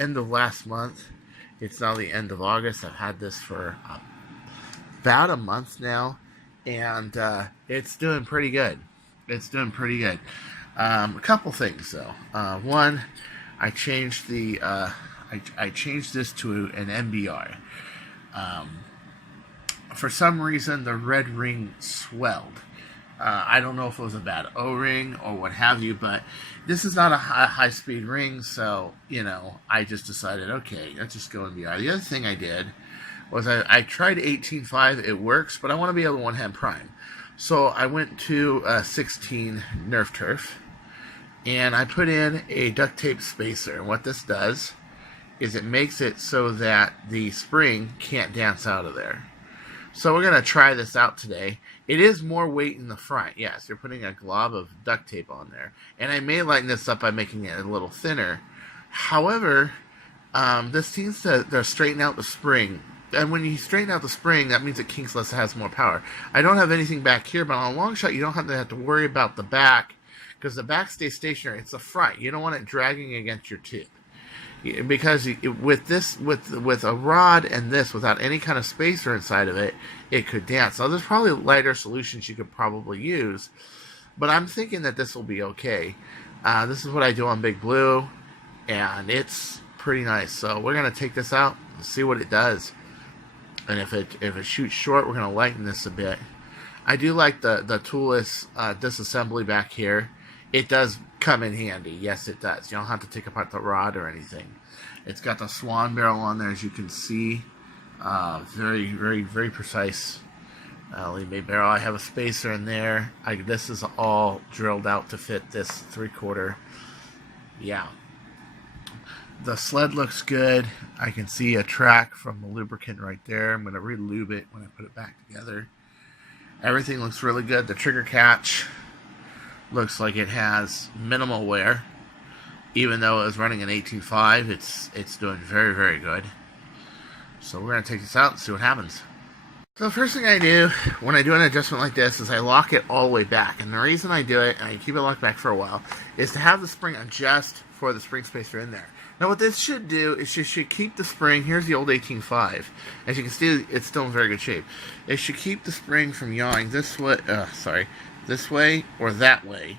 end of last month. It's now the end of August. I've had this for about a month now, and it's doing pretty good. It's doing pretty good. A couple things though. One, I changed the I changed this to an MBR. For some reason, the red ring swelled. I don't know if it was a bad O-ring or what have you, but this is not a high-speed ring, so, you know, I just decided, okay, let's just go MBR. The other thing I did was I tried 18.5, it works, but I want to be able to one-hand prime. So I went to 16 Nerf Turf, and I put in a duct tape spacer. And what this does is it makes it so that the spring can't dance out of there. So we're going to try this out today. It is more weight in the front. Yes, you're putting a glob of duct tape on there. And I may lighten this up by making it a little thinner. However, this seems to straighten out the spring. And when you straighten out the spring, that means it kinks less, it has more power. I don't have anything back here, but on a long shot, you don't have to worry about the back, because the back stays stationary. It's the front. You don't want it dragging against your tip. Because with a rod and this, without any kind of spacer inside of it, it could dance. Now, there's probably lighter solutions you could probably use, but I'm thinking that this will be okay. This is what I do on Big Blue, and it's pretty nice. So we're going to take this out and see what it does. And if it shoots short, we're going to lighten this a bit. I do like the toolless disassembly back here. It does come in handy. Yes, it does. You don't have to take apart the rod or anything. It's got the swan barrel on there, as you can see. Very, very, very precise lead made barrel. I have a spacer in there. This is all drilled out to fit this 3/4. Yeah. The sled looks good. I can see a track from the lubricant right there. I'm going to re-lube it when I put it back together. Everything looks really good. The trigger catch looks like it has minimal wear. Even though it was running an 18.5, it's doing very, very good. So we're going to take this out and see what happens. So the first thing I do when I do an adjustment like this is I lock it all the way back. And the reason I do it, and I keep it locked back for a while, is to have the spring adjust for the spring spacer in there. Now what this should do is it should keep the spring, here's the old 18.5. As you can see, it's still in very good shape. It should keep the spring from yawing this way, this way or that way.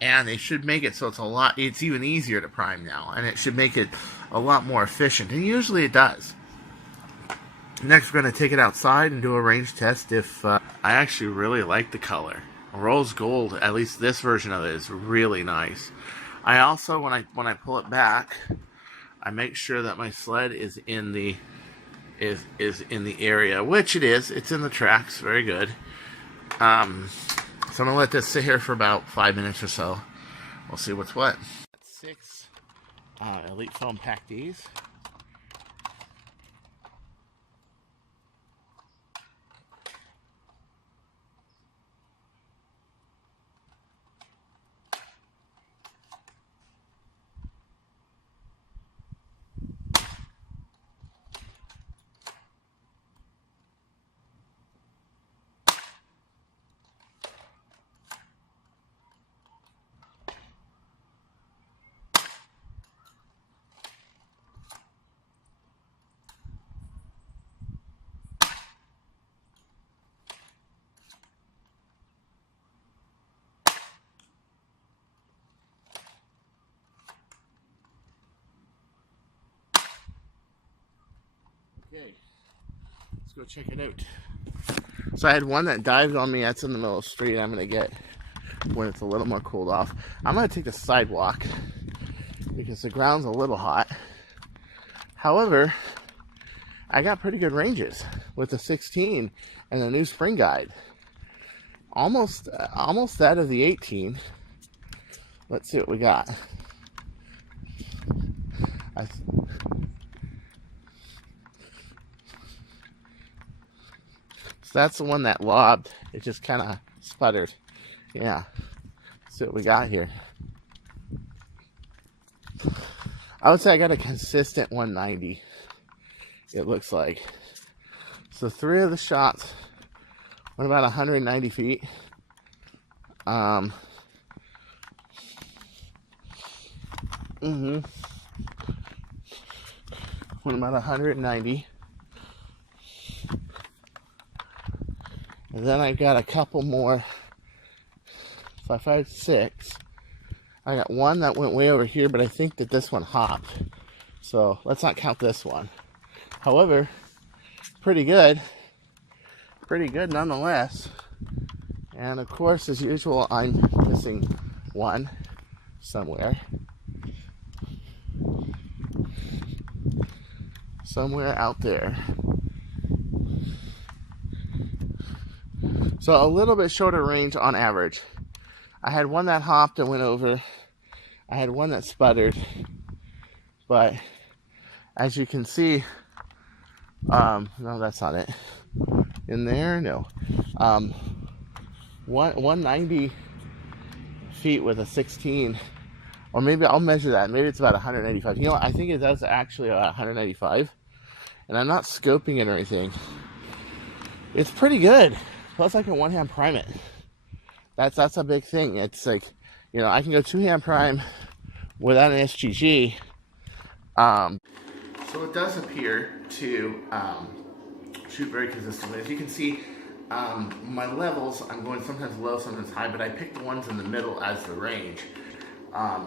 And it should make it so it's even easier to prime now. And it should make it a lot more efficient. And usually it does. Next, we're going to take it outside and do a range test. I actually really like the color. Rose gold, at least this version of it, is really nice. I also, when I pull it back, I make sure that my sled is in the area, which it is. It's in the tracks. Very good. So I'm going to let this sit here for about 5 minutes or so. We'll see what's what. 6 Elite Foam Pack Ds. Okay, let's go check it out. So I had one that dived on me. That's in the middle of the street. I'm going to get when it's a little more cooled off. I'm going to take the sidewalk because the ground's a little hot. However, I got pretty good ranges with the 16 and the new spring guide. Almost that of the 18. Let's see what we got. So that's the one that lobbed. It just kind of sputtered. Yeah. Let's see what we got here. I would say I got a consistent 190. It looks like. So 3 of the shots went about 190 feet. when I'm at 190. And then I've got a couple more. So I fired 6. I got one that went way over here, but I think that this one hopped. So let's not count this one. However, pretty good. Pretty good nonetheless. And of course, as usual, I'm missing one somewhere. Somewhere out there. So a little bit shorter range on average. I had one that hopped and went over. I had one that sputtered. But as you can see, no, that's not it. In there, no. 190 feet with a 16, or maybe I'll measure that. Maybe it's about 185. You know what? I think it does actually 195, and I'm not scoping it or anything. It's pretty good. Plus, I can one-hand prime it. That's a big thing. It's like, you know, I can go two-hand prime without an SGG. So it does appear to shoot very consistently. As you can see, my levels, I'm going sometimes low, sometimes high, but I picked the ones in the middle as the range.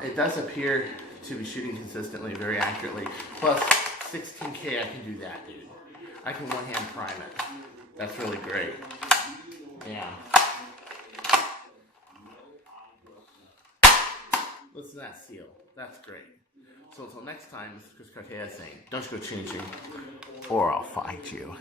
It does appear to be shooting consistently, very accurately. Plus, 16K, I can do that, dude. I can one-hand prime it. That's really great. Yeah. Listen to that seal. That's great. So until next time, this is Chris Cartea saying, don't you go changing, or I'll find you.